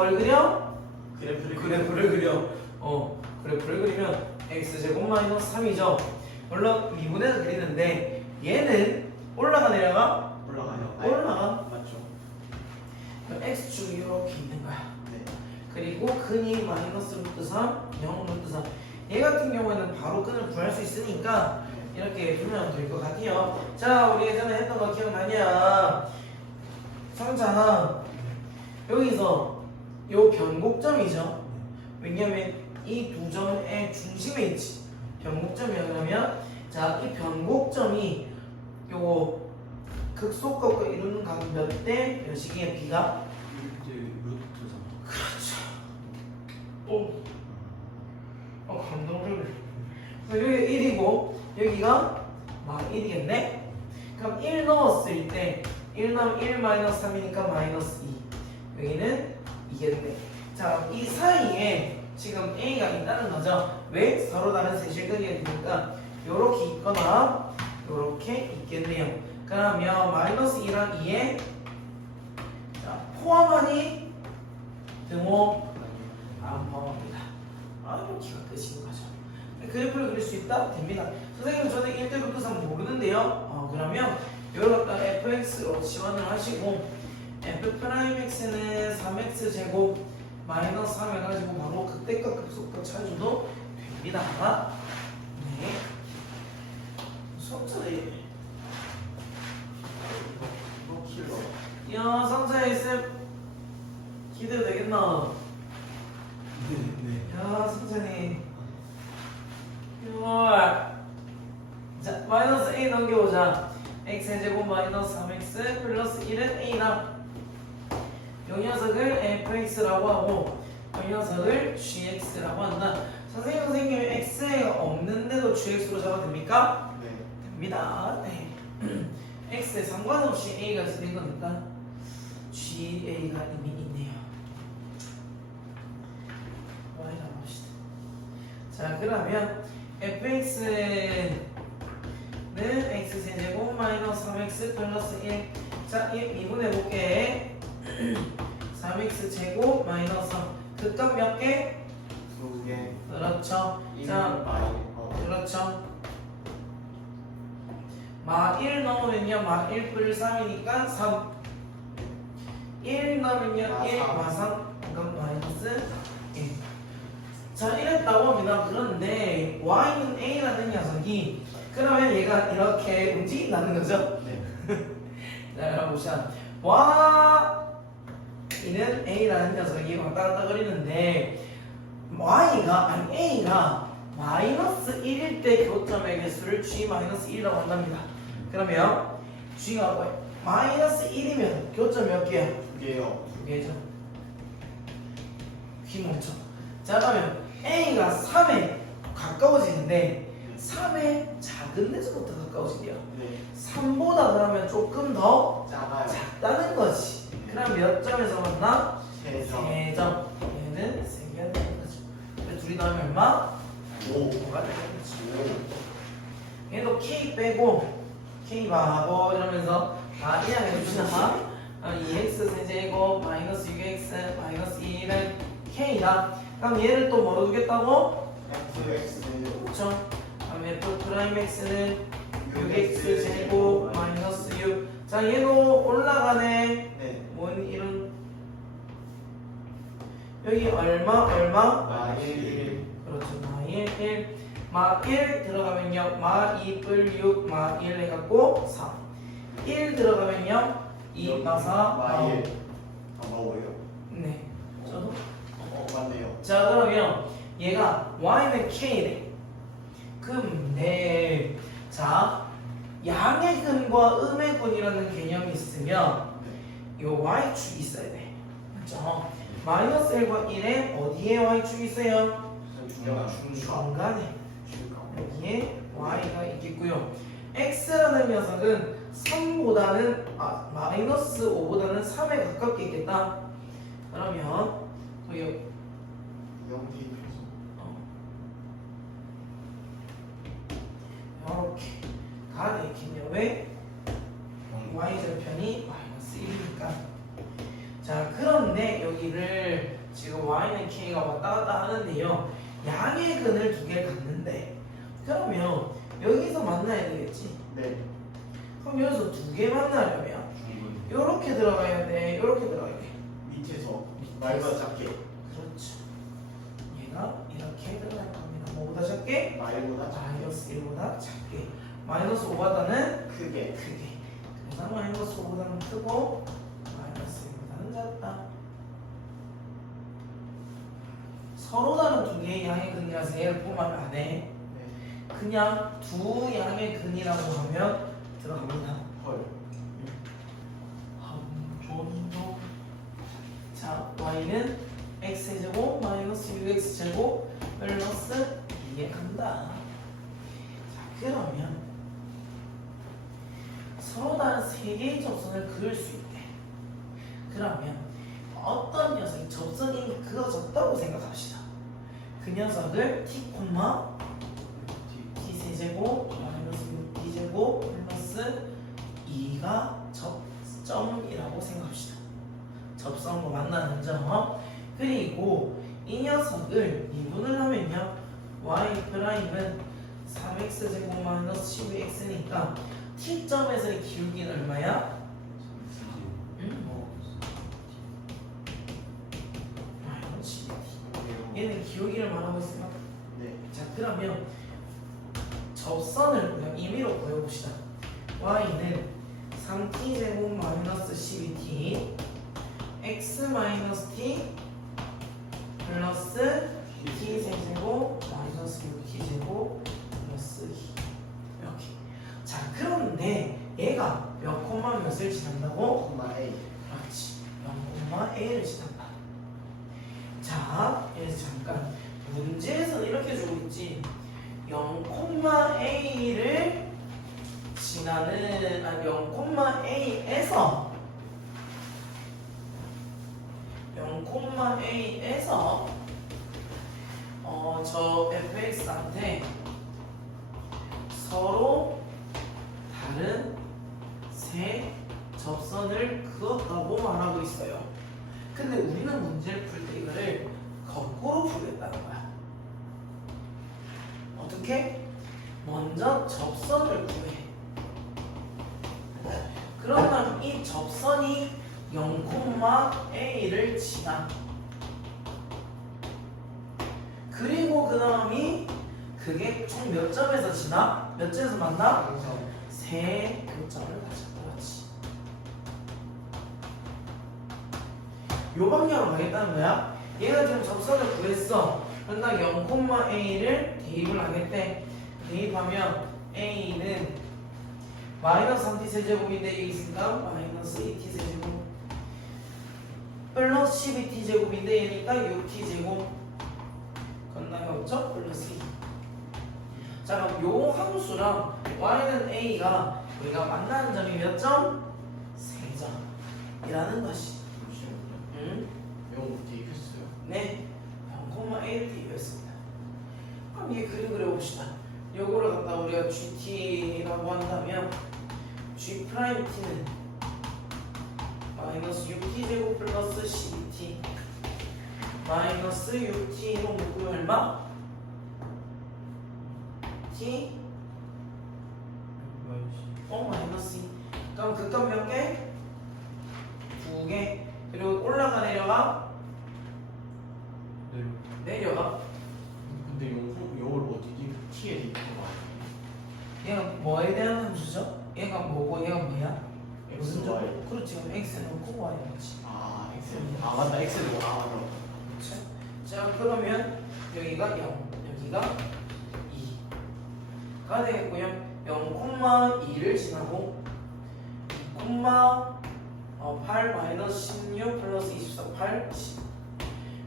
뭘 그려? 그래프를 그려. 그래프를 그리면 x제곱 마이너스 3이죠. 물론 미분해서 그리는데 얘는 올라가 내려가? 올라가요. 올라가. 맞죠. 그럼 x축이 이렇게 있는 거야. 네. 그리고 근이 마이너스 루트 3, 0 루트 3. 얘 같은 경우에는 바로 끈을 구할 수 있으니까 이렇게 두면 될 것 같아요. 자, 우리 예전에 했던 거 기억나냐? 성자 여기서 요 변곡점이죠. 왜냐면 이 두 점의 중심에 있지. 변곡점이야. 그러면 자, 이 변곡점이 요 극소각과 이루는 각 몇 대 몇이기에 b가? 루트 3. 그렇죠. 감동을. 여기 1이고 여기가 막 1이겠네? 그럼 1 넣었을 때 1 넣으면 1 마이너스 3이니까 마이너스 2. 여기는 2겠네. 자, 이 사이에 지금 A가 있다는 거죠. 왜? 서로 다른 세실근이니까 요렇게 있거나 요렇게 있겠네요. 그러면 마이너스 2랑 2에 자, 포함하니 등호 안 포함합니다. 이렇게가 끝인 거죠. 그래프를 그릴 수 있다? 됩니다. 선생님 저는 1대 루트 3 모르는데요. 그러면 이걸 갖다 fx로 지원을 하시고 f'x는 3x 제곱 마이너스 3 해가지고 바로 극대값 급속도 찾아줘도 됩니다. 네. 성차에 야, 성차에 있음 기대도 되겠나? 네. 야, 성찬이. 자, 마이너스 a 넘겨보자. x제곱 마이너스 3x 플러스 1은 a다. 이 녀석을 fx라고 하고 이 녀석을 gx라고 한다. 선생님이 x가 없는데도 gx로 잡아도 됩니까? 네. 됩니다. 네. x에 상관없이 a가 있는 거니까 ga가 이미 있네요. y라 봅시다. 자, 그러면 fx는 x제곱 마이너스 3x 플러스 1. 자, 미분해볼게. 3x 제곱 마이너스 3. 극값 몇 개? 2개. 그렇죠. 자, 그렇죠. 마 1 넣으면요, 마 1 뿔 3이니까 3. 1 넣으면요, 1 마 3. 그럼 마이너스 1. 자, 이랬다고 합니다. 그런데 y는 a라는 녀석이 그러면 얘가 이렇게 움직인다는 거죠? 네. 자, 보자. y는 a라는 녀석이 왔다 갔다 거리는데 a가 마이너스 1일 때 교점의 개수를 g-1이라고 한답니다. 그러면 g가 뭐예요? 마이너스 1이면 교점 몇 개야? 2개요. 2개죠. 귀 멈춰. 자, 그러면 a가 3에 가까워지는데 3에 작은 데서부터 가까워지대요. 네. 3보다 그러면 조금 더 작아요. 작다는 거지. 그럼 몇 점에서 만나? 3점. 3점. 얘는 3개가 되는 거죠. 근데 둘이 더하면 얼마? 5가 되는 거지. 얘도 k 빼고 k 바보 이러면서 이랑 해줍시다. 2x 세제곱 마이너스 6x 마이너스 2는 k다. 그럼 얘를 또 뭐로 두겠다고? fx. 그렇죠. 그럼 f 프라임 x는 6x 제곱 마이너스 6. 자, 얘도 올라가네. 네. 뭔 이런 여기 얼마? 마일 1. 그렇죠. 마일 1. 마1 들어가면요. 마2 뿔 6 마1 해갖고 3. 1 들어가면요. 2 마4 마일. 뭐예요? 네. 저도. 맞네요. 자, 그러면 얘가 y는 k래. 그럼 네. 자, 양의 근과 음의 근이라는 개념이 있으면 이 y축이 있어야 돼. 맞죠? 마이너스 1과 1에 어디에 y축이 있어요? 중간에. 여기에 y가 있겠고요. x라는 녀석은 3보다는 마이너스 5보다는 3에 가깝게 있겠다. 그러면 여기 연기. 이렇게 가야 되겠네요. 왜? y절편이 마이너스 1이니까. 자, 그런데 여기 여기를 지금 y는 k가 왔다 갔다 하는데요. 양의 근을 두 개 갖는데 그러면 여기서 만나야 되겠지. 네. 그럼 여기서 두 개 만나려면 요렇게 들어가야 돼. 요렇게 들어가야 돼. 밑에서 말보다 작게. 그렇죠. 얘가 이렇게 들어갈 겁니다. 뭐보다 작게? 말보다 작게. 마이너스 1보다 작게. 마이너스 5보다는 크게. 크게. 그래서 마이너스 5보다는 크고 마이너스 1보다는 작다. 서로 다른 두 개의 양의 근이라서 얘를 포함 안 해. 네. 그냥 두 양의 근이라고 하면 들어갑니다. 헐. 함정도. 자, y는 x제곱 마이너스 6x제곱 플러스 2에 간다. 자, 그러면 서로 다른 세 개의 접선을 그을 수 있대. 그러면 어떤 녀석이 접선이 그어졌다고 생각합시다. 그 녀석을 t, t 세제곱 마이너스 6t제곱 플러스 2가 접점이라고 생각합시다. 접선과 만나는 점. 그리고 이 녀석을 미분을 하면요, y 프라임은 3x제곱 마이너스 12x니까 t점에서의 기울기는 얼마야? 마이너스 12t. 얘는 기울기를 말하고 있어요. 네. 자, 그러면 접선을 그냥 임의로 구해봅시다. y는 3t제곱 마이너스 12t x 마이너스 t 플러스 t 세제곱 마이너스 6t제곱 플러스 2 이렇게. 자, 그런데 얘가 몇 콤마 몇을 지난다고? 콤마 A. 그렇지, 0,a를 지난다. 자, 그래서 잠깐 문제에서는 이렇게 주고 있지. 0,a를 지나는 0,a에서 0,a에서 저 fx한테 서로 다른 세 접선을 그었다고 말하고 있어요. 근데 우리는 문제를 풀 때 이거를 거꾸로 풀겠다는 거야. 어떻게? 먼저 접선을 구해. 그러면 이 접선이 0,a를 지나. 그리고 그 다음이 그게 총 몇 점에서 지나? 몇 점에서 만나? 항상. 세 교점을 가져. 그렇지. 요 방향으로 가겠다는 거야. 얘가 지금 접선을 구했어. 그러니까 0,a를 대입을 하겠대. 대입하면 a는 마이너스 3t 세제곱인데 여기 있으니까 마이너스 2t 세제곱 플러스 12t 제곱인데 얘니까 6t 제곱 건너에 없죠? 플러스 2. 자, 그럼 요 함수랑 y는 a가 우리가 만나는 점이 몇 점? 3점이라는 것이. 응? 영 대입했어요. 네, 0,a를 대입했습니다. 그럼 얘 그림 그려봅시다. 요거를 갖다 우리가 gt라고 한다면 g 프라임 t는 마이너스 6t 제곱 플러스 12t 마이너스 6t로 묶으면 얼마? t 마이너스 2. 그럼 극값 몇 개? 2개. 그리고 올라가 내려가? 내려가. 근데 요걸 어디 T에 대입한 거 아니에요? 얘가 뭐에 대한 함수죠? 얘가 뭐고 얘가 뭐야? X, 무슨 Y. 점? 그렇지. 그럼 x는 넣고 y 맞지. 아, X. 아, 맞다. X를 아, 맞다. 그렇죠? 자, 그러면 여기가 0, 여기가 2가 되겠고요. 0,2를 지나고 2,8 마이너스 16 플러스 24, 8, 10.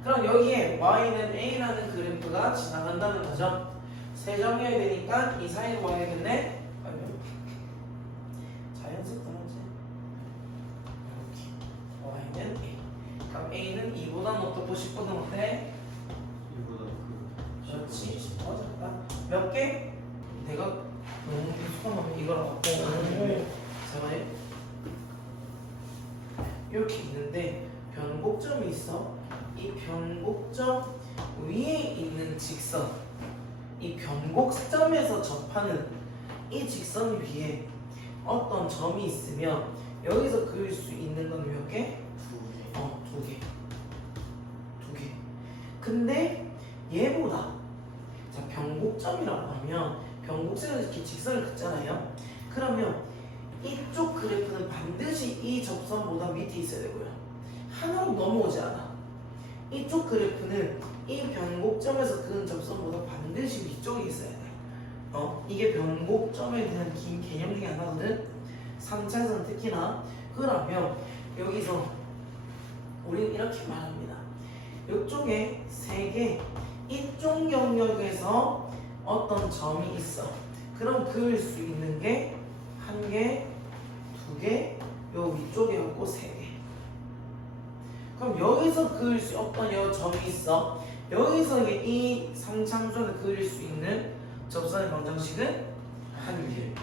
그럼 여기에 y는 a라는 그래프가 지나간다는 거죠. 세정해야 되니까 이 사이로 와야겠네. 자연스럽지. 이렇게 y는 a. 그럼 a는 2보다 높고 10보다 높대. 이보다 그렇지. 10보다 작다. 몇 개? 내가 너무 익숙하면 이걸 갖고 잠깐만요. 이렇게 있는데 변곡점이 있어. 이 변곡점 위에 있는 직선, 이 변곡점에서 접하는 이 직선 위에 어떤 점이 있으면 여기서 그을 수 있는 건 몇 개? 두 개. 근데 얘보다 자 변곡점이라고 하면 변곡점에서 이렇게 직선을 긋잖아요. 그러면 이쪽 그래프는 반드시 이 접선보다 밑에 있어야 되고요. 하나로 넘어오지 않아. 이쪽 그래프는 이 변곡점에서 그은 접선보다 반드시 위쪽에 있어야 돼. 이게 변곡점에 대한 긴 개념 중에 하나거든. 3차에서는 특히나. 그러면 여기서 우리는 이렇게 말합니다. 이쪽에 3개, 이쪽 영역에서 어떤 점이 있어. 그럼 그을 수 있는 게 1개, 2개, 요 위쪽에 없고 3개. 그럼 여기서 그을 수 어떤 점이 있어. 여기서 이 3차함수를 그릴 수 있는 접선의 방정식은 1개.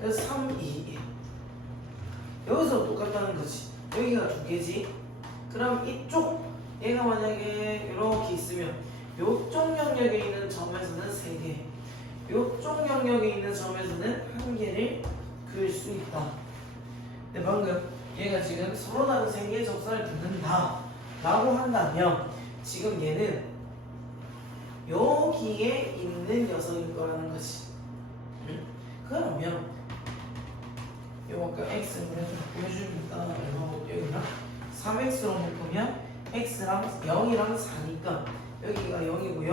그래서 3, 2, 1. 여기서 똑같다는 거지. 여기가 2개지. 그럼 이쪽 얘가 만약에 이렇게 있으면 요쪽 영역에 있는 점에서는 3개, 요쪽 영역에 있는 점에서는 1개를 그릴 수 있다. 근데 방금 얘가 지금 서로 다른 3개의 접선을 긋는다 라고 한다면 지금 얘는 여기에 있는 녀석일 거라는 거지. 그러면 요 아까 x를 보여주니까 여기랑 3x로 묶으면 x랑 0이랑 4니까 여기가 0이고요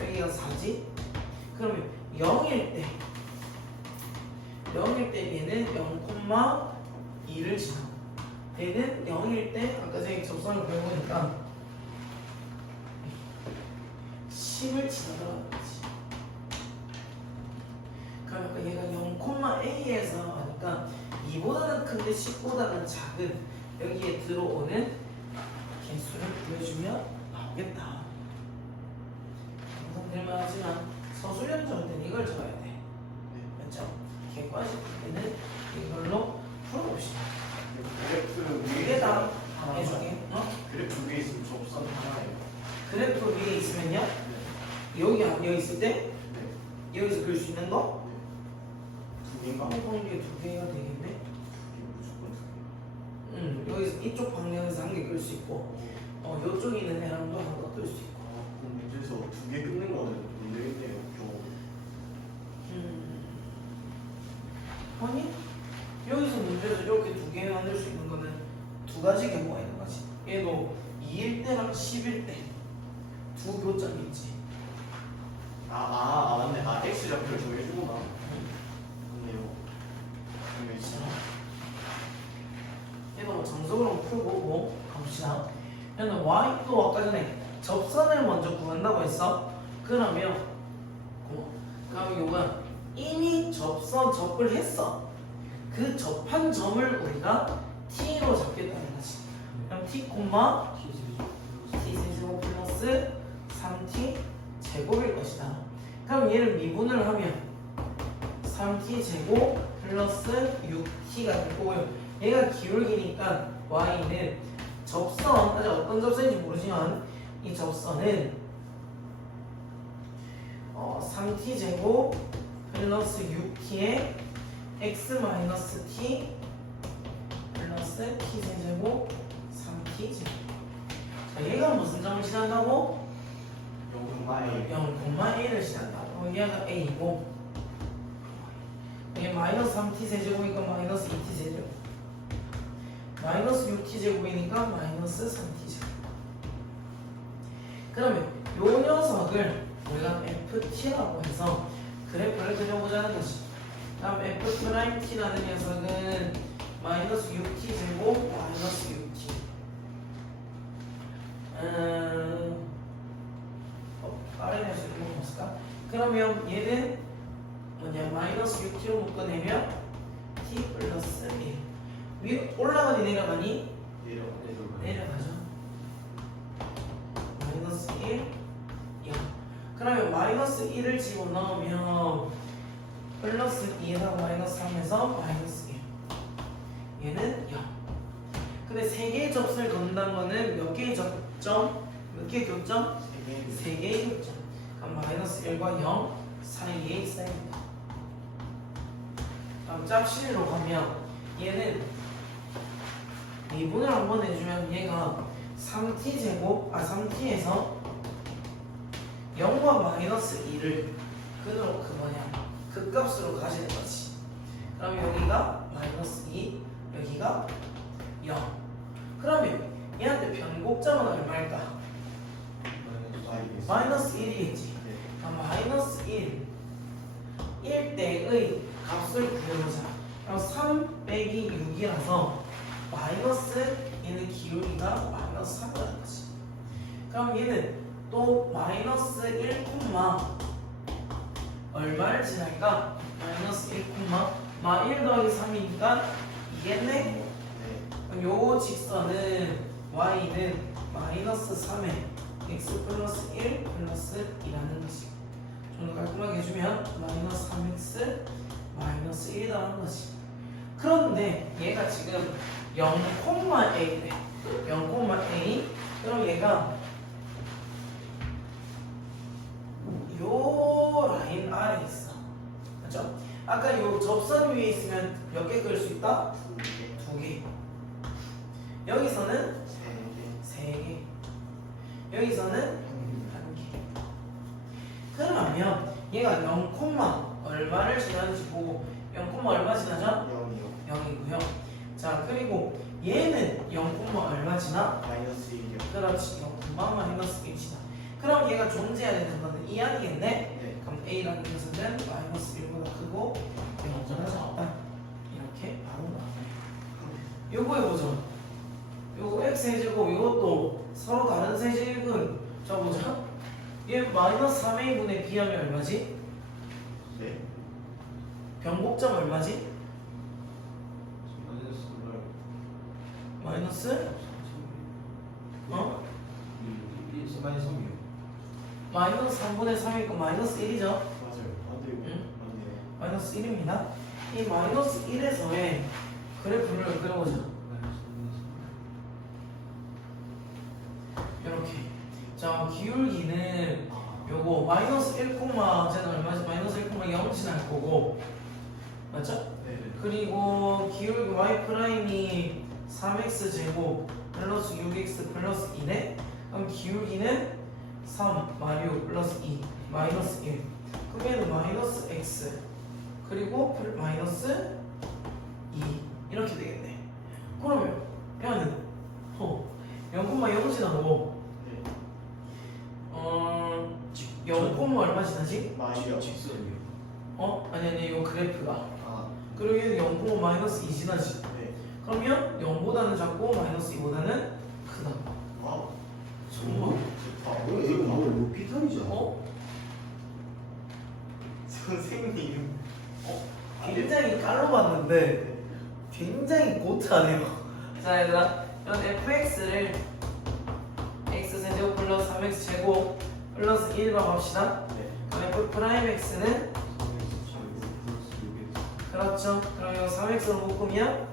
여기가 4지. 그러면 0일 때 얘는 0,2를 지나고 얘는 0일 때 아까 전에 접선을 배워보니까 10을 지나가는 거지. 그러니까 얘가 0,a에서 하니까 2보다는 큰데 10보다는 작은 여기에 들어오는 개수를 보여주면 나오겠다. 상상될만 하지만 서술형 정도는 이걸 적어야 돼. 맞죠? 객관식 때는 이걸로 풀어봅시다. 그래프 위에다 해주게. 그래프 두 개 있으면 접선 하나예요. 그래프 위에 있으면요. 여기 있을 때 여기서 그릴 수 있는 거? 두 개인가? 게 2개가 되겠네. 무조건 두 개. 여기서 이쪽 방향에서 1개 그릴 수 있고 이쪽에 있는 애랑도 하나 그릴 수 있고. 그럼 문제에서 두 개 끊는 거는 문제겠네요. 아니 여기서 문제에서 이렇게 2개 만들 수 있는 거는 2가지 경우가 있는 거지. 얘도 2일 때랑 10일 때 두 교점이 있지. 맞네. x 좌표를 정해주구나. 맞네요. 정해주나? 얘도 뭐 정석으로 풀고 뭐 가봅시다. 얘는 y도 아까 전에 접선을 먼저 구한다고 했어. 그러면 요건 이미 접을 했어. 그 접한 점을 우리가 t로 잡겠다는 거지. 그럼 t, t 세제곱 플러스 3t 제곱일 것이다. 그럼 얘를 미분을 하면 3t 제곱 플러스 6t가 될 거고요. 얘가 기울기니까 y는 접선, 아직 어떤 접선인지 모르지만 이 접선은 3t 제곱 플러스 6t에 x 마이너스 t 플러스 t 세제곱 3t 제곱. 자, 얘가 무슨 점을 지난다고? 0,a를 지난다고. 얘가 a이고 이게 마이너스 3t 세제곱이니까 마이너스 2t 세제곱, 마이너스 6t 제곱이니까 마이너스 3t 제곱. 그러면 요 녀석을 우리가 ft라고 해서 그래프를 그려보자는 거지. 다음 f't라는 녀석은 마이너스 6t 제곱 마이너스 6t. 빠른 할수 있는 거 없을까? 그러면 얘는 뭐냐, 마이너스 6t로 묶어내면 t 플러스 1. 위로 올라가니 내려가니? 내려가죠. 마이너스 1, 0. 그러면 마이너스 1을 집어넣으면 플러스 2에서 마이너스 3에서 마이너스 1. 얘는 0. 근데 근데 3개의 접선을 걷는다는 거는 몇 개의 접점? 몇 개의 교점? 3개의 교점. 그럼 마이너스 1과 0 사이에 있어야겠다. 다음 짝실로 가면 얘는 미분을 한번 해주면 얘가 3t에서 0과 마이너스 2를 그 값으로 가지는 거지. 그럼 여기가 마이너스 2, 여기가 0. 그러면 얘한테 변곡점은 얼마일까? 마이너스 1이겠지. 그럼 마이너스 1 1대의 값을 구해보자. 그럼 3 빼기 6이라서 마이너스 얘는 기울기가 마이너스 3이라는 거지. 그럼 얘는 또 마이너스 1, 얼마를 지날까? 마이너스 1, 마 1 더하기 3이니까 이겠네? 그럼 요 직선은 y는 마이너스 3에 x 플러스 1 플러스 2라는 것이 좀 더 깔끔하게 해주면 마이너스 3x 마이너스 1이라는 것이. 그런데 얘가 지금 0,a래. 0,a. 그럼 얘가 요 라인 아래에 있어. 그렇죠? 아까 요 접선 위에 있으면 몇 개 그릴 수 있다? 2개. 여기서는 3개. 여기서는 1개. 그러면 얘가 0, 얼마를 지나는지 보고 0, 얼마 지나죠? 0이고요. 자, 그리고 얘는 0, 얼마 지나? 마이너스 1이요. 그렇지. 0, 마이너스 1 지나. 그럼 얘가 존재해야 되는 거는 이 아니겠네? 네. 그럼 a라는 것은 마이너스 1보다 크고 0보다 작다. 이렇게 바로 나와요. 요거 해보죠. 요거 x 해주고 요것도 서로 다른 세제곱은 써보자. 얘 마이너스 3a분의 b하면 얼마지? 네. 변곡점 얼마지? 마이너스? 어? 마이너스 3분의 3이니까 마이너스 1이죠? 맞아요. 맞네요. 응? 맞네요. 마이너스 1입니다. 이 마이너스 1에서의 그래프를 그려보자. 이렇게. 자, 기울기는 요거 마이너스 1, 쟤는 얼마지? 마이너스 1,0 지날 거고, 맞죠? 네. 그리고 기울기 y 프라임이 3x 제곱 플러스 6x 플러스 2네. 그럼 기울기는 3 마리오 플러스 2 마이너스 1. 그러면 마이너스 x 그리고 마이너스 2 이렇게 되겠네. 그러면 얘는 0,0 지나고 네. 0, 얼마 지나지? 마이요. 아니 요 그래프가. 아. 그리고 얘는 0, 마이너스 2 지나지. 네. 그러면 0보다는 작고 마이너스 2보다는 크다. 와. 정말? 좋다. 이거 뭐 피터이잖아. 선생님. 굉장히 깔로 봤는데 굉장히 고트하네요. 자 얘들아, 이런 fx를 x세제곱 플러스 3x 제곱 플러스 1로 합시다. 네. 그럼 f 프라임 x는 그렇죠. 그럼 이거 3x로 묶으면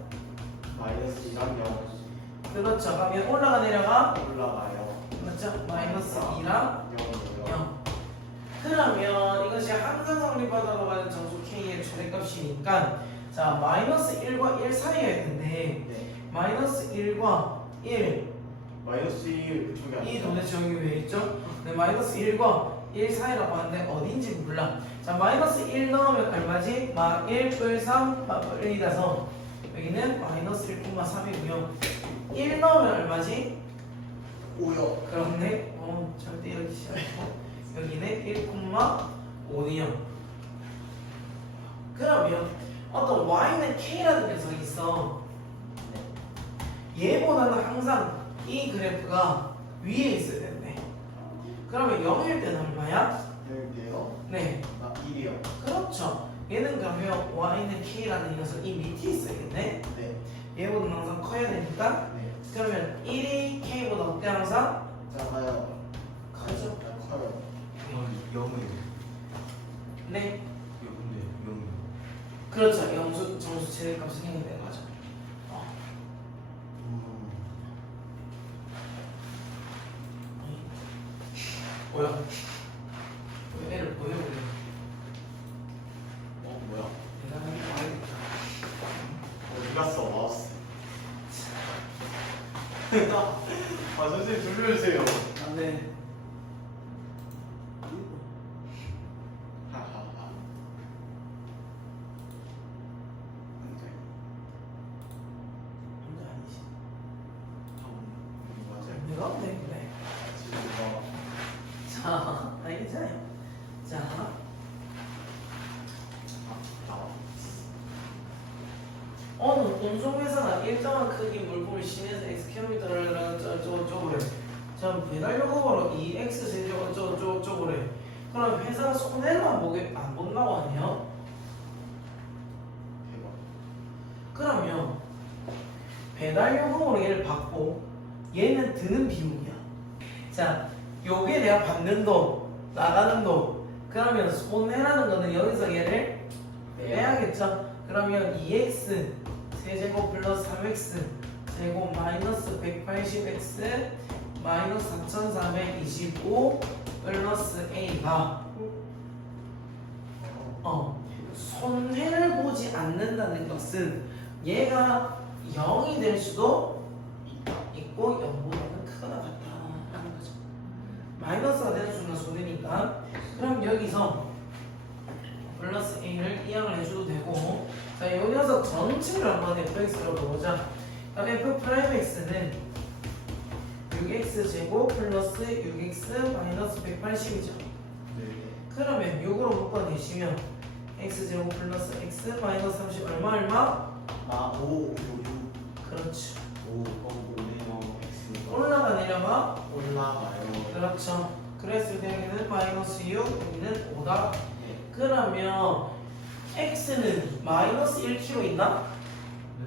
마이너스 2랑 0 그렇죠. 그러면 올라가 내려가 올라가요. 그렇죠. 마이너스 2랑 0이요. 0. 그러면 이것이 항상 성립하다고 하는 정수 k의 최대값이니까 자 마이너스 1과 1 사이였는데 네. 마이너스 1과 1 마이너스 2 그쪽이 아니죠. 이 도대체 여기 왜 있죠? 네, 마이너스 1과 1 사이라고 하는데 어딘지 몰라. 자 마이너스 1 넣으면 얼마지? 1 뿔 3 1이라서 여기는 마이너스 1,3이고요 1 넣으면 얼마지? 5요. 그렇네. 절대 이렇게 시작하고 여기는 1,5네요. 그러면 어떤 y는 k라는 녀석이 있어. 얘보다는 항상 이 그래프가 위에 있어야 되는데 그러면 0일 때는 얼마야? 여기요. 네, 아, 1이요. 그렇죠. 얘는 그러면 y는 k라는 녀석 이 밑에 있어야겠네. 네. 얘보다 항상 커야 되니까 네. 그러면 1이 k보다 어때 항상? 작아요. 커죠. 커요. 네, 그렇죠. 정수 최대값 생기는 거죠. 뭐야? 왜 애를 보여버려? 뭐야? 대단한 거 알겠다. 어디 갔어 마우스? 아 선생님 돌려주세요. 안돼. 하하하. 혼자 아니지. 맞아요. 내가 하면 되는데. 지금 이거 자, 아니 괜찮아요. 자, 나와. 어느 운송회사가 일정한 크기 물품을 시내에서 X킬로미터를 저쪽으로 해. 자, 배달 요금으로 이 X 세제곱 저쪽으로 해. 그럼 회사가 손해를 안 본다고 하네요. 대박. 그러면 배달 요금으로 얘를 받고 얘는 드는 비용이야. 자, 요게 내가 받는 돈, 나가는 돈. 그러면 손해라는 거는 여기서 얘를 빼야겠죠. 그러면 2x 세제곱 플러스 3x 제곱 마이너스 180x 마이너스 4425 플러스 a가 손해를 보지 않는다는 것은 얘가 0이 될 수도 있고 0보다는 크거나 같다라는 거죠. 마이너스가 되는 순간 손해니까. 그럼 여기서 플러스 a를 이항을 해줘도 되고, 자, 이 녀석 전체를 한번 fx로 보자. 그럼 f 프라임 x는 6x 제곱 플러스 6x 마이너스 180이죠. 네. 그러면 6으로 묶어내시면 x 제곱 플러스 x 마이너스 30 얼마? 아 5, 5, 6. 그렇죠. 5, 5, X. 올라가 내려가? 올라가요. 그렇죠. 그랬을 때 여기는 마이너스 6, 여기는 5다. 네. 그러면 x는 마이너스 1kg 있나? 네.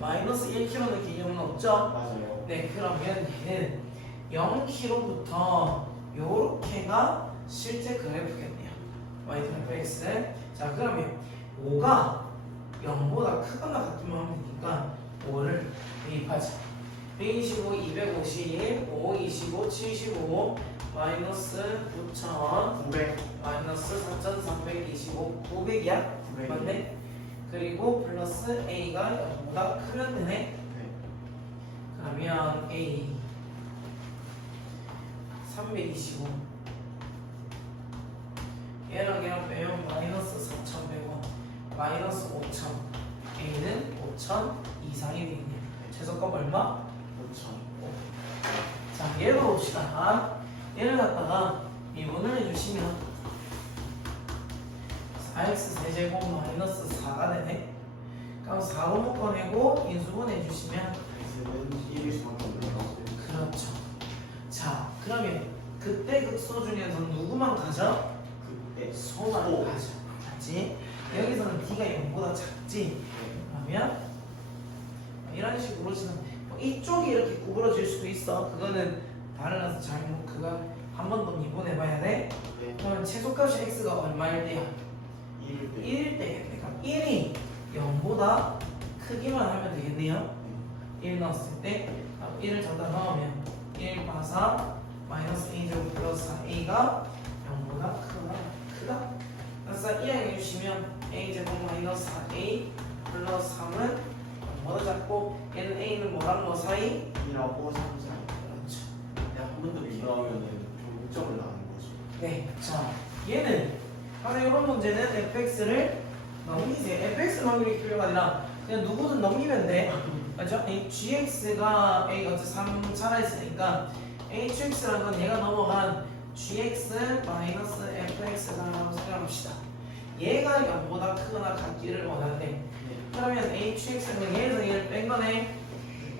마이너스 1kg는 개념은 없죠? 맞아요. 네, 그러면 얘는 0kg부터 요렇게가 실제 그래프겠네요. y-f x. 자, 그러면 5가 0보다 크거나 같기만 하면 되니까 5를 대입하자. 125, 251, 5, 25, 75, 마이너스 9,000, 900. 마이너스 4,325, 900이야? 900. 맞네? 그리고 플러스 a가 0보다 크면 되네? 네. 그러면 a 325 얘랑 얘랑 빼면 마이너스 4,100원 마이너스 5,000 a는 5,000 이상이 되겠네요. 최소값 얼마? 5,000. 자, 얘를 봅시다. 얘를 갖다가 미분을 해주시면 4x 세제곱 마이너스 4가 되네. 그럼 4로 묶어내고 인수분 해주시면 X는 1일 수밖에 없네요. 그렇죠. 자, 그러면 그때 극소 중에서 누구만 가져? 그때 소만 소. 가져. 맞지? 여기서는 D가 0보다 작지? 그러면 이런 식으로 지금 뭐 이쪽이 이렇게 구부러질 수도 있어. 그거는 달라서 잘못 그거 한 번 더 미분해봐야 돼. 네. 그러면 최소값이 x가 얼마일 때야? 1일 때. 1일 때겠네. 그럼 1이 0보다 크기만 하면 되겠네요. 1 넣었을 때 1을 저기다 넣으면 1 마사 마이너스 a제곱 플러스 4a가 0보다 크다. 그래서 이항해 주시면 a제곱 마이너스 4a 플러스 3은 0보다 작고 얘는 a는 뭐랑 뭐 사이? 2라고 3, 4. 그렇죠. 한 번 더 비교하면은 종점을 나는 거죠. 네. 자, 얘는 하나 이런 문제는 fx를 넘기세요. fx 넘기기 필요가 아니라 그냥 누구든 넘기면 돼. 맞죠? 이 gx가 a가 3 살아있으니까 hx라는 건 얘가 넘어간 gx 마이너스 fx라고 생각합시다. 얘가 0보다 크거나 같기를 원하는데 네. 그러면 hx는 얘에서 얘를 뺀 거네.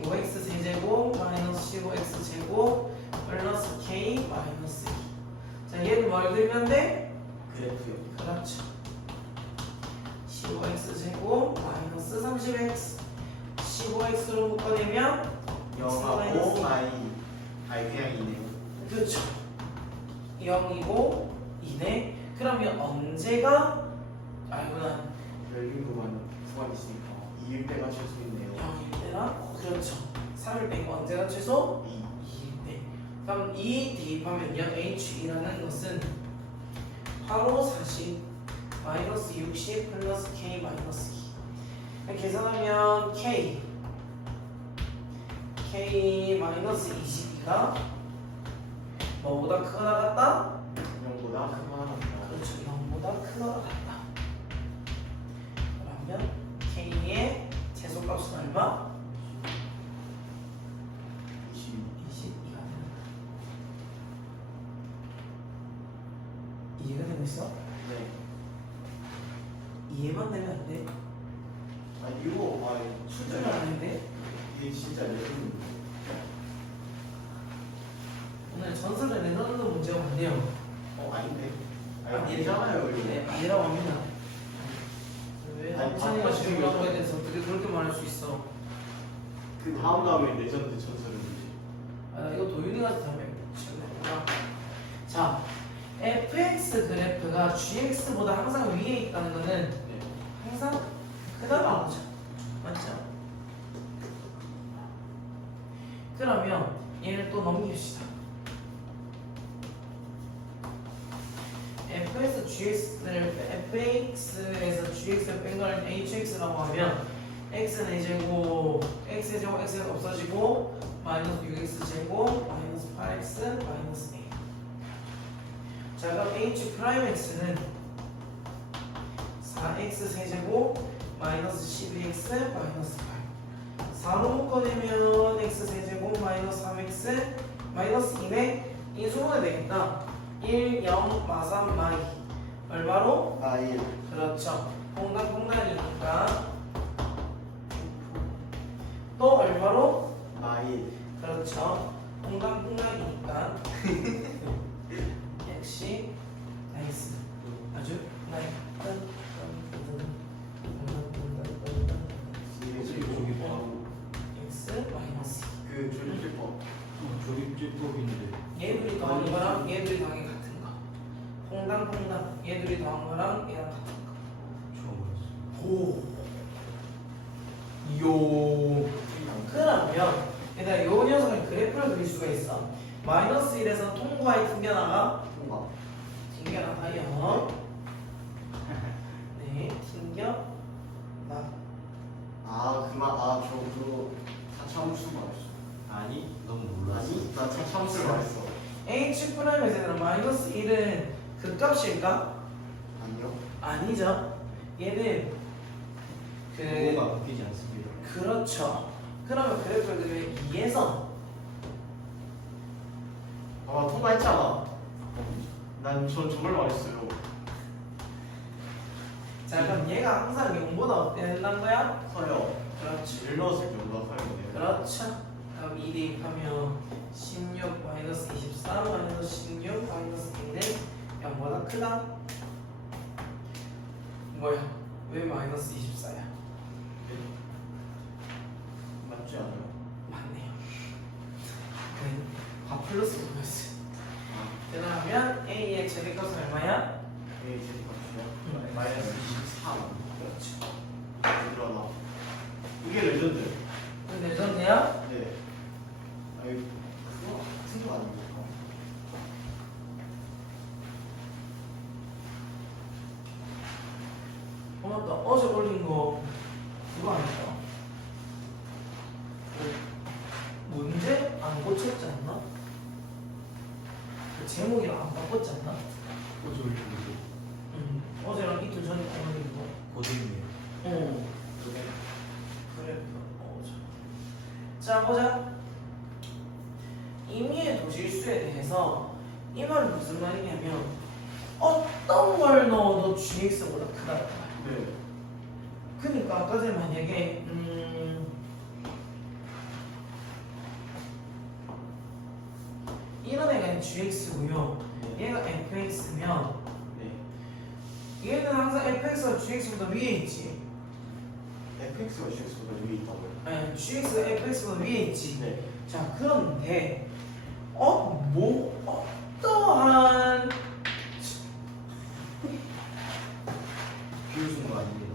5x 세제곱 마이너스 15x 제곱 플러스 k 마이너스 2. 자, 얘는 뭘 들면 돼? 그래프요. 그렇죠. 15x 제곱 마이너스 30x 15x로 묶어내면 0하고 I 그냥 2네요. 그렇죠. 0이고 2네. 그러면 언제가 알구나. 열림구만 구간 있으니까 2일 때가 최소 있네요. 0일 때나 그렇죠. 3일 빼고 언제가 최소? 2. 2일 때. 그럼 이 대입하면요 h이라는 것은 바로 40 마이너스 60 플러스 k 마이너스 2 계산하면 k 마이너스 22가 뭐보다 크거나 같다? 0보다 크거나 그렇죠 0보다 크거나 같다. 그러면 k의 최소값은 얼마? 22가 된다. 이해가 되고 있어? 네. 이해만 되면 안 돼? 아니 이거 출제는 안 돼? 이게 진짜 예술인데. 오늘 전설의 레전드 문제가 많네요. 아닌데. 아니, 아니잖아요 이거. 네, 아니라고 합니다. 왜 아니, 남찬이가 바꿔 질문한 주세요. 거에 대해서 어떻게 그렇게 말할 수 있어? 그 다음에 레전드 전설인지. 아, 이거 도윤이가 다음에 질문했구나. 자, fx 그래프가 gx보다 항상 위에 있다는 거는 네. 항상 크다는 거죠. 맞죠? 그러면 얘를 또 넘깁시다. fx에서 gx를 뺀 걸 hx라고 하면 x는 제곱, x의 제곱, x는 없어지고 마이너스 6x 제곱, 마이너스 8x, 마이너스 a. 자 그럼 h 프라임 x는 4x 세제곱, 마이너스 12x, 마이너스 8. 4로 묶어내면 x 세제곱, 마이너스 3x, 마이너스 2네 인수분해 되겠다. 1, 0, 마삼, 마이 얼마로? 마일. 그렇죠. 퐁당퐁당이니까 또 얼마로? 마일. 그렇죠. 퐁당퐁당이니까 역시 나이스. 아주 나이스. 저기 바로 x 마이너스 그 조립필법. 조립제법인데 얘들이 더한 거랑 얘들이 더한 게 같은 거. 퐁당퐁당 얘들이 더한 거랑 얘랑 같은 거. 처음 봤어. 오. 요. 그러면 일단 요 녀석은 그래프를 그릴 수가 있어. 마이너스 1에서 통과에 튕겨나가. 통과. 튕겨나가요. 네, 튕겨나. 저 그거 차차함수 말했어. 아니 넌 몰랐어. 아니 나 차차함수 말했어. h 프라임에서는 마이너스 1은 극값일까? 아니요. 아니죠. 얘는 뭐가 바뀌지 않습니다. 그렇죠. 그러면 그래프를 그리면 2에서 통과했잖아. 전 정말 말했어요. 자 그럼 얘가 항상 0보다 어떻게 된다는 거야? 커요. 그렇지. 1 넣었을 때 0보다 커요. 네. 그렇죠. 그럼 2 대입하면 16 마이너스 24 마이너스 16 마이너스 2는 0보다 크다. 뭐야? 왜 마이너스 24야? 맞지 않아요? 맞네요. 다 플러스 보였어. 그러면 A의 최대값은 얼마야? 네, 이제 값이요. 마이너스 23. 그렇죠. 일어나. 이게 레전드. 근데 레전드야? 네. 아니 그거 같은 거 아닙니까? 맞다. 어제 올린 거 그거 아닐까? 문제 안 고쳤지 않나? 그 제목이랑 안 바꿨지 않나? 어제 올린 거 어제랑 이틀 전에 올린 거. 고등이에요. 그게 그래. 자 보자. 임의의 도실수에 대해서 이 말은 무슨 말이냐면 어떤 걸 넣어도 gx보다 크다는 거야. 네. 그러니까 아까 전에 만약에 이런 애가 gx고요. 얘가 fx면 네. 얘는 항상 fx가 gx보다 위에 있지. fx가 gx보다 위에 있다고요? 아니 gx가 fx보다 위에 있지. 네. 자 그런데 어떠한 비웃은 거 아닙니다.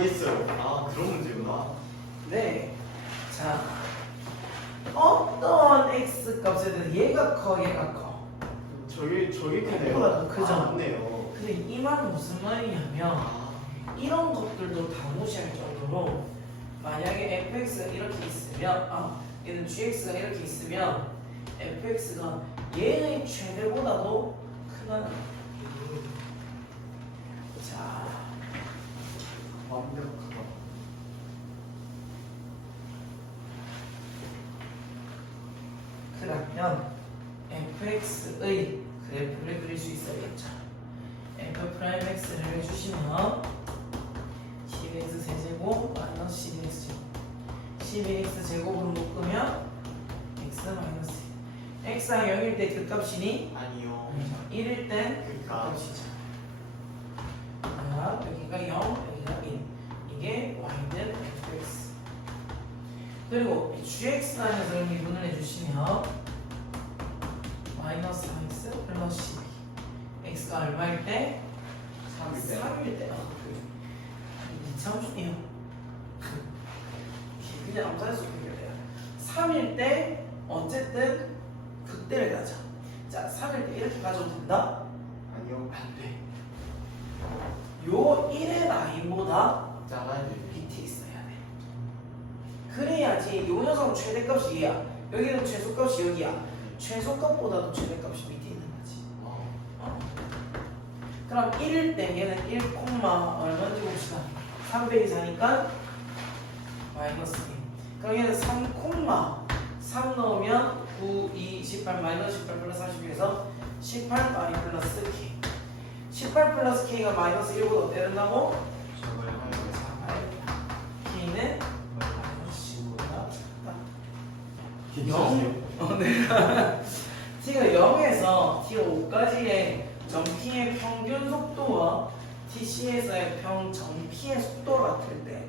이해했어요. 그런 문제구나. 네. 자 어떠한 얘가 커 얘가 커. 저기 F보다 더 크죠? 맞네요. 근데 이 말은 무슨 말이냐면 이런 것들도 다 무시할 정도로 만약에 fx가 이렇게 있으면 얘는 gx가 이렇게 있으면 fx가 얘의 최대보다도 크다는 거예요. 자, 완벽하다. 그러면 fx의 그래프를 그릴 수 있어야겠죠. f'x를 해주시면 12x 세제곱 마이너스 12x 제곱 12x 제곱으로 묶으면 x 마이너스 x가 0일 때 그 값이니 아니요. 1일 땐 그 그니까. 값이죠. 자, 여기가 0, 여기가 1. 이게 y는 fx. 그리고 gx라는 녀석을 미분을 해주시면 마이너스 4x 플러스 12. x가 얼마일 때? 3일 때. 3일 때. 이참순이요. 그냥 암산해서 해결해요. 3일 때 어쨌든 극대를 가자. 자, 3일 때 이렇게 가져도 된다? 아니요. 안 돼. 요 1의 라인보다 작아야 돼. 밑에 있어야 돼. 그래야지 요 녀석은 최대값이 얘야. 여기는 최소값이 여기야. 최소값보다도 최대값이 밑에 있는 거지. 그럼 1일 때 얘는 1, 얼마인지 봅시다. 304니까 마이너스 1. 그럼 얘는 3 넣으면 9, 2, 18 마이너스 18 플러스 42에서 18 y 플러스 k. 18 플러스 k가 마이너스 1보다 어때 된다고? k는 마이너스 15보다 작다. 괜찮으세요? 네. t가 0에서 t 5까지의 점 p의 평균 속도와 tc에서의 점 p의 속도가 같을 때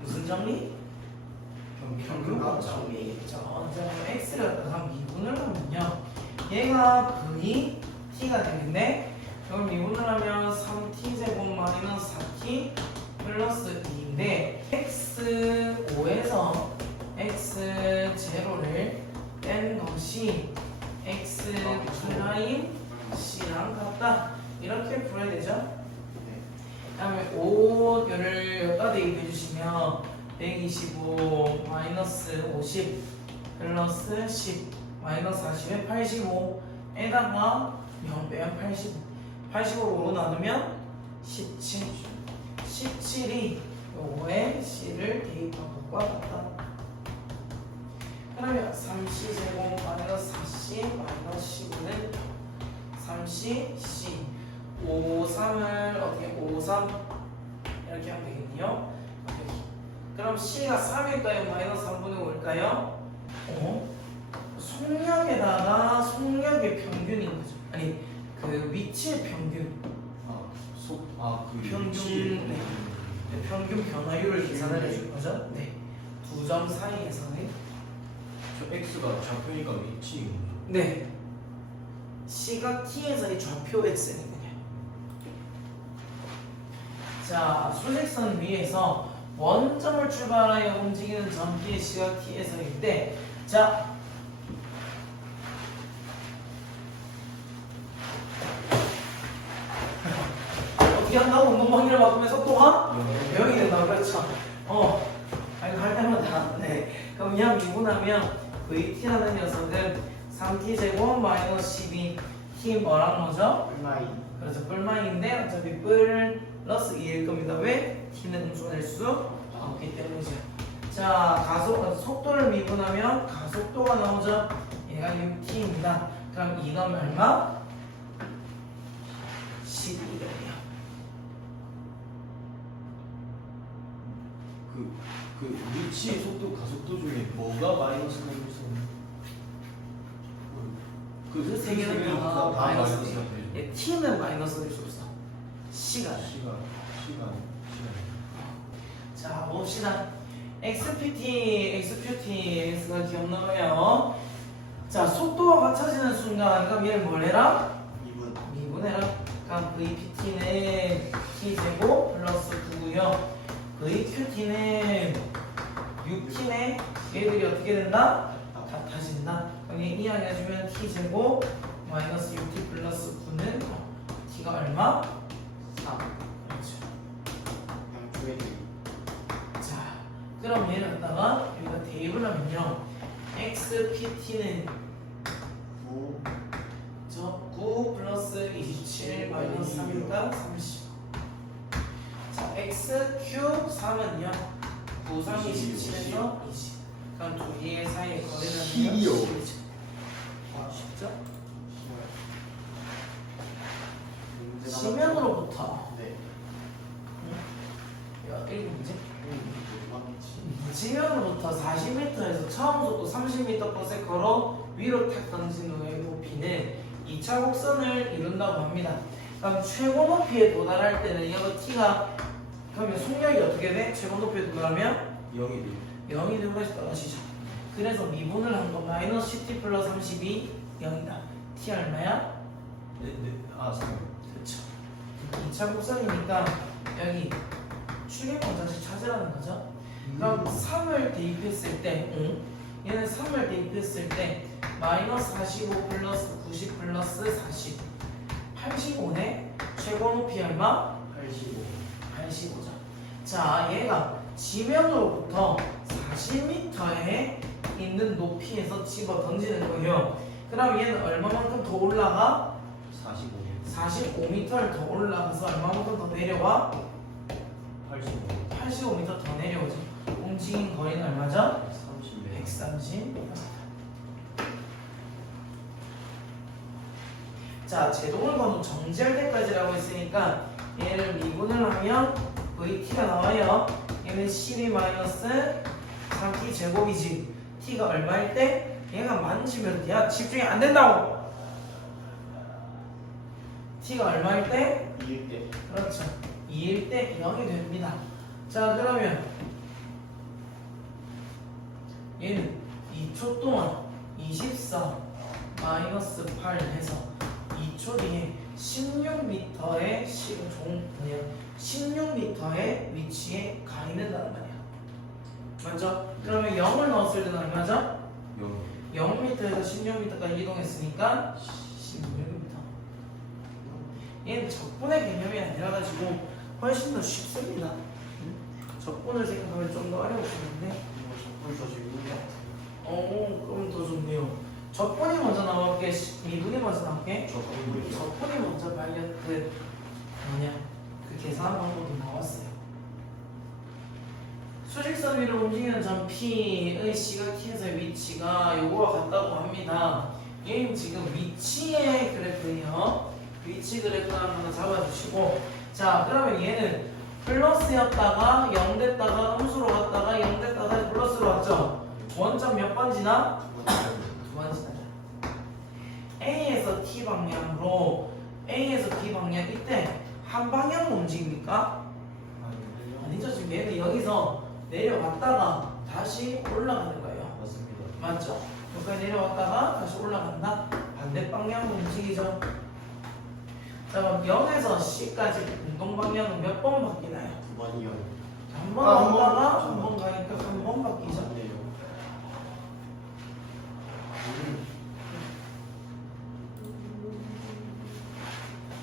무슨 정리? 평균값 정리겠죠. 그럼 x를 갖다가 미분을 하면요, 얘가 v t가 되겠네. 그럼 미분을 하면 3t 제곱 마이너스 4t 플러스 2인데 x5에서 x0를 뺀 것이 x 프라임 c랑 같다. 이렇게 풀어야 되죠. 그 다음에 5를 여기다 대입해 주시면 125 마이너스 50 플러스 10 마이너스 40에 85에다가 0 빼면 85 85로 5로 나누면 17 17이 요거에 c를 대입한 것과 같다. 그러면 3c 제곱 마이너스 4c 마이너스 15는 3c c 5, 3을 어떻게 5, 3 이렇게 하면 되겠네요. 그럼 c가 3일까요? 마이너스 3분의 5일까요? 속력에다가 속력의 평균인 거죠. 아니 그 위치의 평균. 그 평균. 네. 평균 변화율을 계산을 해줄 거죠. 네. 두 점 사이에서는. 저 x가 좌표니까 위치인 거죠. 네. c가 t에서의 좌표 x거든요. 자, 수직선 위에서 원점을 출발하여 움직이는 점 p의 시각 t에서일 때, 자, 어떻게 한다고? 운동 확률을 바꾸면 속도가 여기 된다고. 그렇죠. 아니 할 때마다. 네. 그럼 그냥 미분하면 vt라는 녀석은 3t 제곱 마이너스 12 t 뭐랑 뭐죠? 얼마이? 그래서 뿔마인데 어차피 플러스 2일 겁니다. 왜? t는 음수낼 수 없기 때문이죠. 자, 속도를 미분하면 가속도가 나오죠. 얘가 6t입니다. 그럼 이건 얼마? 12거예요. 그 위치 속도 가속도 중에 뭐가 마이너스가 있어요? 그 세 개는 다 마이너스가 마이너스. 돼요. t는 마이너스 될 수 없어. 시간. 시간. 자, 봅시다. xpt, x가 기억나면 자, 속도가 같아지는 순간 그럼 얘를 뭘 해라? 2분. 미분해라. 그럼 vpt는 t제곱 플러스 9고요. vqt는 6t네. 얘들이 어떻게 된다? 같아진다. 여기 이항해주면 t제곱 마이너스 6t 플러스 9는 t가 얼마? 4. 그렇죠. 양쪽에 자, 그럼 얘는 갖다가 여기다 대입을 하면요 x pt는 9 9 플러스 27 마이너스 3이니까 30. 자, x 큐브 3은요 9, 3, 27에서 20. 그럼 두 개의 사이의 거리는 10이요. 쉽죠? 문제 지면으로부터 네. 야, 1문제 음악이지. 지면으로부터 40m에서 처음 속도 30m/s로 위로 탁 던진 후의 높이는 2차 곡선을 이룬다고 합니다. 그럼 최고 높이에 도달할 때는 이거 t가 그러면 속력이 어떻게 돼? 최고 높이에 도달하면 0이 돼. 0이 되고 해서 떨어지죠. 그래서 미분을 한 거 마이너스 10t 플러스 30이 0이다. t 얼마야? 네. 아 3. 그렇죠. 2차 곡선이니까 여기 출입원 자식 찾으라는 거죠. 그럼 3을 대입했을 때 얘는 3을 대입했을 때 마이너스 45 플러스 90 플러스 40 85네. 최고 높이 얼마? 85 85죠. 자, 얘가 지면으로부터 40m에 있는 높이에서 집어 던지는 거예요. 그럼 얘는 얼마만큼 더 올라가? 45. 45m를 더 올라가서 얼마만큼 더 내려와? 85. 85m 더 내려오죠. 움직인 거리는 얼마죠? 30. 130. 자, 제동을 거둔 정지할 때까지라고 했으니까 얘를 미분을 하면 VT가 나와요. 얘는 12 마이너스 3t 제곱이지. t가 얼마일 때? 얘가 만지면 야 집중이 안 된다고. t가 얼마일 때? 2일 때 그렇죠. 2일 때 0이 됩니다. 자, 그러면 얘는 2초 동안 24 마이너스 8 해서 2초 뒤에 16m의 16m의 위치에 가 있는다는 말이야. 맞죠? 그러면 0을 넣었을 때는 얼마죠? 0. 0m에서 16m까지 이동했으니까 16m. 얘는 적분의 개념이 아니라 가지고 훨씬 더 쉽습니다. 적분을 생각하면 좀 더 어려우시는데 이거 적분 저 지금 그럼 더 좋네요. 적분이 먼저 나올게, 미분이 먼저 나올게. 적분이 적분이 먼저 발견 그 계산 방법도 나왔어요. 수직선 위를 움직이는 점 P의 시각 T에서의 위치가 요거와 같다고 합니다. 얘는 지금 위치의 그래프예요. 위치 그래프 하나 잡아주시고, 자, 그러면 얘는 플러스였다가 0 됐다가 음수로 갔다가 0 됐다가 다시 플러스로 왔죠. 원점 몇 번 지나? 두 번 지나죠. A에서 T 방향으로 A에서 B 방향 이때 한 방향으로 움직입니까? 아니죠. 지금 얘는 여기서 내려왔다가 다시 올라가는 거예요. 맞습니다. 맞죠? 여기까지 내려왔다가 다시 올라간다. 반대 방향으로 움직이죠. 자, 그럼 0에서 C까지 운동 방향은 몇 번 바뀌나요? 2번이요. 한 번 아, 한 번. 갔다가 한 번 가니까 한 번 바뀌죠. 네요.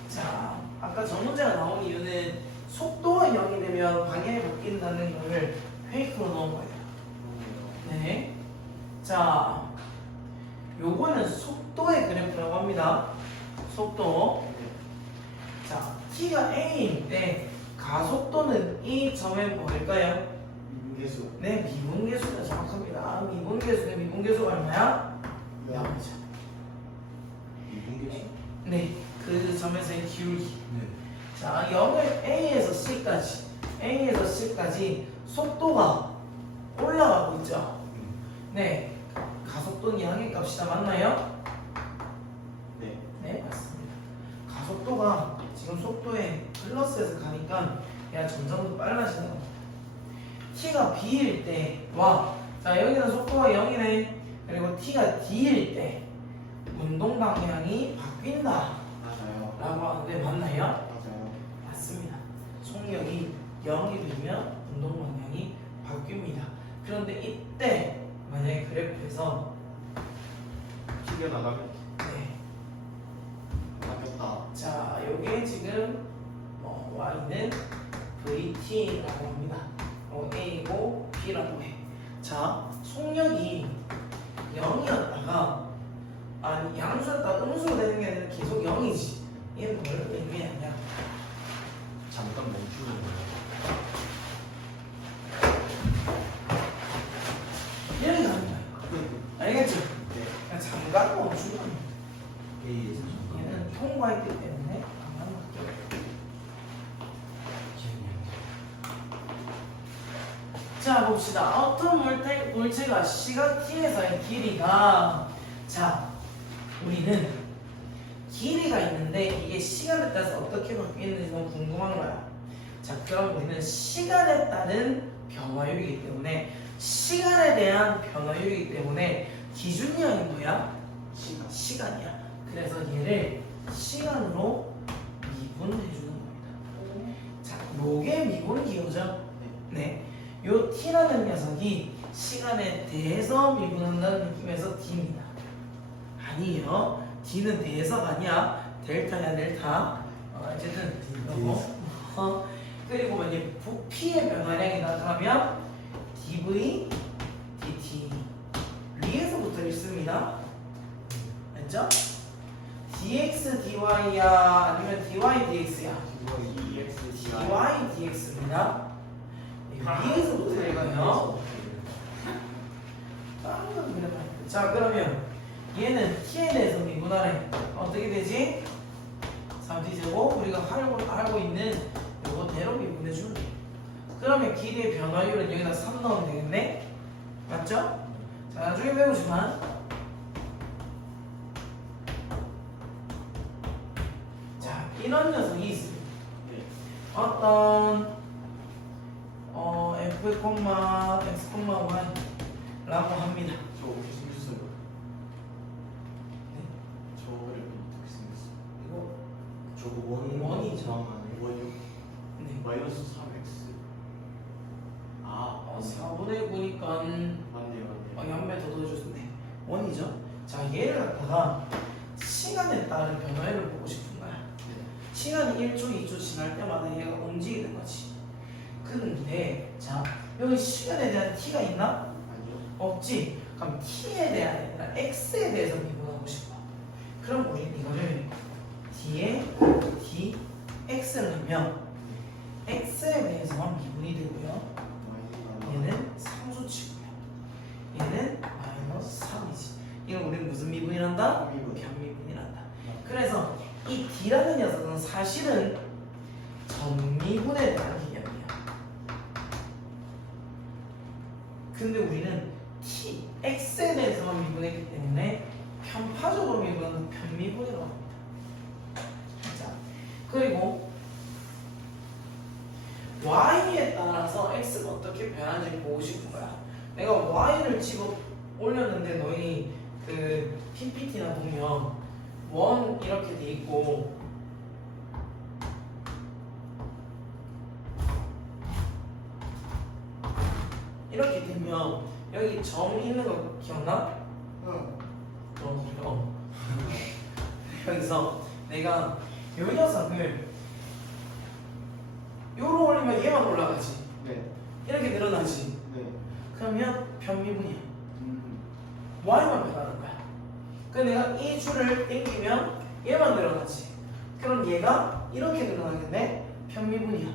자, 아까 저 문제가 나온 이유는 속도가 0이 되면 방향이 바뀐다는 걸 페이크로 넣은 거예요. 네. 자, 요거는 속도의 그래프라고 합니다. 속도. 자, t가 a일 때 가속도는 이 점에 뭐일까요? 미분계수 네, 미분계수가 정확합니다. 미분계수가 얼마야? 0이죠. 이분계수? 네, 그 점에서의 기울기. 네. 자, 0을 A에서 C까지 속도가 올라가고 있죠. 네, 가속도는 양의 값이다. 맞나요? 네. 네, 맞습니다. 가속도가 지금 속도에 플러스에서 가니까 야 점점 더 빨라지는 겁니다. t가 b일 때와 자 여기는 속도가 0이네. 그리고 t가 d일 때 운동 방향이 바뀐다 맞아요. 라고 하는데 맞나요? 맞아요. 맞습니다. 속력이 0이 되면 운동 방향이 바뀝니다. 그런데 이때 만약에 그래프에서 나가면 네. 바뀌었다. 자, 요게 지금 y는 vt라고 합니다. a고 b라고 해. 자, 속력이 0이었다가 아니 양수였다가 음수로 되는 게 아니라 계속 0이지. 얘는 뭘 의미하냐? 잠깐 멈추는 거야. 이렇게 가는 거야. 알겠죠? 네. 그냥 잠깐 멈추는 거야. A에서 얘는 통과했기 때문에 가만 놔둬. 자, 봅시다. 어떤 물체가 시각 t에서의 길이가, 자, 우리는 길이가 있는데 이게 시간에 따라서 어떻게 바뀌는지 너무 궁금한 거야. 자, 그럼 우리는 시간에 따른 변화율이기 때문에, 시간에 대한 변화율이기 때문에 기준량이 뭐야? 시간이야. 그래서 얘를 시간으로 미분해 주는 겁니다. 자, 요게 미분 기호죠? 네. 요 t라는 녀석이 시간에 대해서 미분한다는 느낌에서 d입니다. 아니에요. d는 대해서가 아니야. 델타야, 델타. 어쨌든 이거. 그리고 만약 부피의 변화량이 나타나면 dv dt 위에서부터 읽습니다. 알죠? dx dy야 아니면 dy dx야? dy dx입니다. 위에서부터 읽어요. 자, 그러면 얘는 t에 대해서 미분하래. 어떻게 되지? 3t제곱 우리가 알고 있는 요거대로 미분해주면 돼. 그러면 길이의 변화율은 여기다 3 넣으면 되겠네? 맞죠? 자, 나중에 배우지만 자, 이런 녀석이 있습니다. 어떤 f, x, y 라고 합니다. 저 어떻게 생겼어요? 저를 어떻게 생겼어? 이거 저거 원이죠. 원이요? 네. 마이너스 3x. 아, 4분의 9니까 맞네요. 연배 더 넣어줬네. 원이죠. 자, 얘를 갖다가 시간에 따른 변화율을 보고 싶은 거야. 시간이 1초, 2초 지날 때마다 얘가 움직이는 거지. 근데 자, 여기 시간에 대한 t가 있나? 아니요. 없지. 그럼 t에 대한 아니라 x에 대해서 미분하고 싶어. 그럼 우리는 이거를 d에 dx를 하면 x에 대해서만 미분이 되고요. 얘는 상수치고요. 얘는 마이너스 3이지. 이건 우리는 무슨 미분이란다? 편미분. 변미분이란다. 그래서 이 d라는 녀석은 사실은 전미분에 대한 개념이야. 근데 우리는 t, x에 대해서만 미분했기 때문에 편파적으로 미분하는 편미분이라고 합니다. 자, 그리고 y에 따라서 x가 어떻게 변하는지 보고 싶은 거야. 내가 y를 집어 올렸는데 너희 그 PPT나 보면 원 이렇게 돼 있고 이렇게 되면 여기 점 있는 거 기억나? 그럼 여기서 내가 요 녀석을 요로 올리면 얘만 올라가지. 네. 이렇게 늘어나지. 네. 그러면 변미분이야. y만 변하는 거야. 근데 내가 이 줄을 당기면 얘만 늘어나지. 그럼 얘가 이렇게 늘어나겠네? 편미분이야.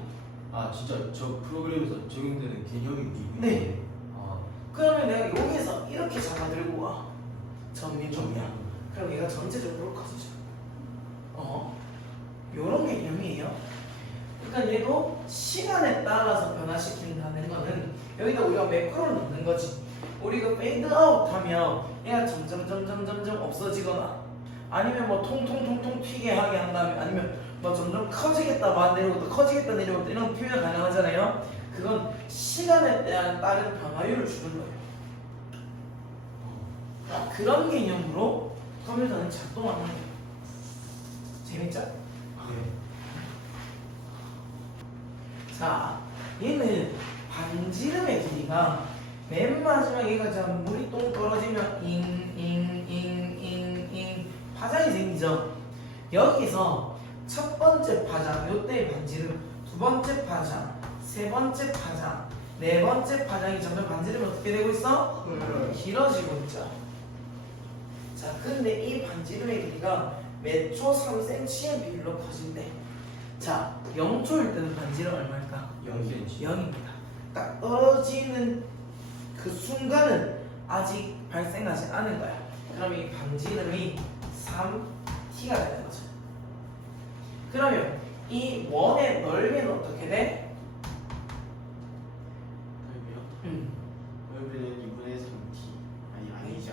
아 진짜 저 프로그램에서 적용되는 개념이 미분이. 네. 아 그러면 내가 여기서 이렇게 잡아 들고 와. 전미분이야. 그럼 얘가 전체적으로 커지죠. 요런 개념이에요. 그러니까 얘도 시간에 따라서 변화시킨다는 거는 여기다 우리가 매크로를 넣는 거지. 우리가 페이드 아웃 하면 얘가 점점 없어지거나 아니면 뭐 통통통통 튀게 하게 한다면 아니면 뭐 점점 커지겠다 막 내려오고 커지겠다 내려오고 이런 표현 가능하잖아요. 그건 시간에 대한 다른 변화율을 주는 거예요. 그런 개념으로 컴퓨터는 작동하는 거예요. 재밌죠? 자, 얘는 반지름의 길이가 맨 마지막에 얘가 자 물이 똥 떨어지면 잉잉잉잉 반지름이죠. 여기서 첫 번째 파장, 요때의 반지름, 두 번째 파장, 세 번째 파장, 네 번째 파장이 점점 반지름이 어떻게 되고 있어? 길어지고 있죠. 자, 근데 이 반지름의 길이가 몇 초 3cm의 비율로 커진대. 자, 0초일 때는 반지름 얼마일까? 0cm. 0입니다. 딱 떨어지는 그 순간은 아직 발생하지 않은 거야. 그럼 이 반지름이 3t가 되는 거죠. 그러면 이 원의 넓이는 어떻게 돼? 넓이요? 넓이는 2분의 3t. 아니지.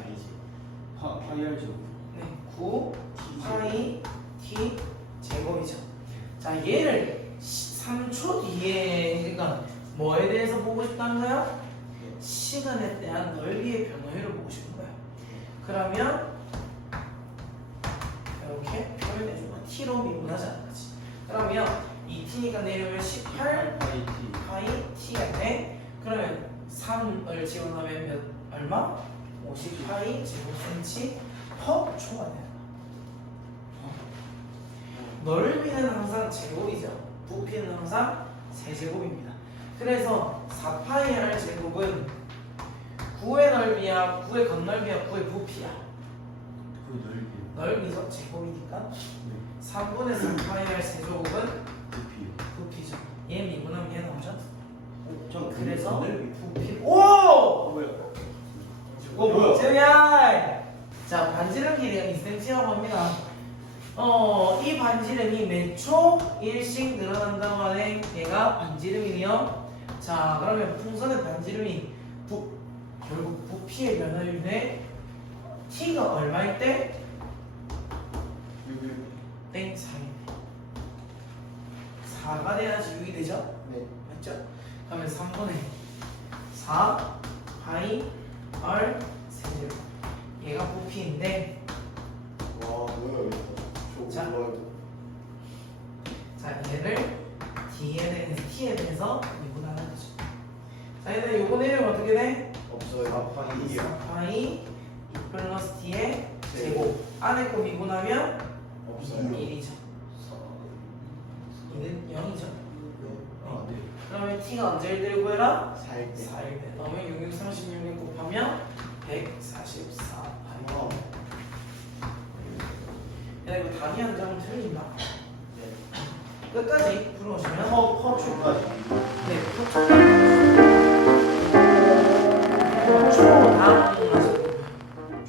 파이 알죠? 네, 9 파이 t 제곱이죠. 자, 얘를 3초 뒤에 그러니까 뭐에 대해서 보고 싶다는 거야? 시간에 대한 넓이의 변화율을 보고 싶은 거야. 그러면 이렇게 표현해주면 t로 미분하자는 거지. 그러면 이 t니까 내려오면 18 파이 t. 파이 t가 돼. 그러면 3을 집어넣으면 몇 얼마? 50 파이 제곱센치 퍼 초가 되는 거야. 넓이는 항상 제곱이죠. 부피는 항상 세제곱입니다. 그래서 4파이 r 제곱은 9의 넓이야, 9의 건넓이야, 9의 부피야. 그 넓이. 넓이죠, 제곱이니까. 네. 3분의 4파이 r 세제곱은 부피요. 부피죠. 얘 미분하면 얘 나오죠. 전 그래서 넓이. 부피. 오! 뭐야? 뭐야? 재미야! 자, 반지름 길이가 2cm라고 합니다. 이 반지름이 몇 초 1씩 늘어난다고 하네. 얘가 반지름이요. 자, 그러면 풍선의 반지름이 결국 부피의 변화율인데 t가 얼마일 때? 땡 4인데 4가 돼야지 6이 되죠? 네. 맞죠? 그러면 3분의 4 파이 r 세제곱 얘가 부피인데 와 뭐야 이거. 자. 좋아요. 자, 얘를 t에 대해서 미분하는 거죠. 자, 얘들 요거 내리면 어떻게 돼? 없어요. 4파이요. 4파이 2 플러스 t의 제곱 안에 거 미분하면 없어요. 1이죠. 2는 0이죠. 아, 네. 그러면 t가 언제 1대를 구해라? 4일 때. 4일 때 넣으면 6, 36에 곱하면 144 파이. 야, 이거 단위 한 장은 틀린다. 네. 끝까지 풀어오시면 퍼 출까?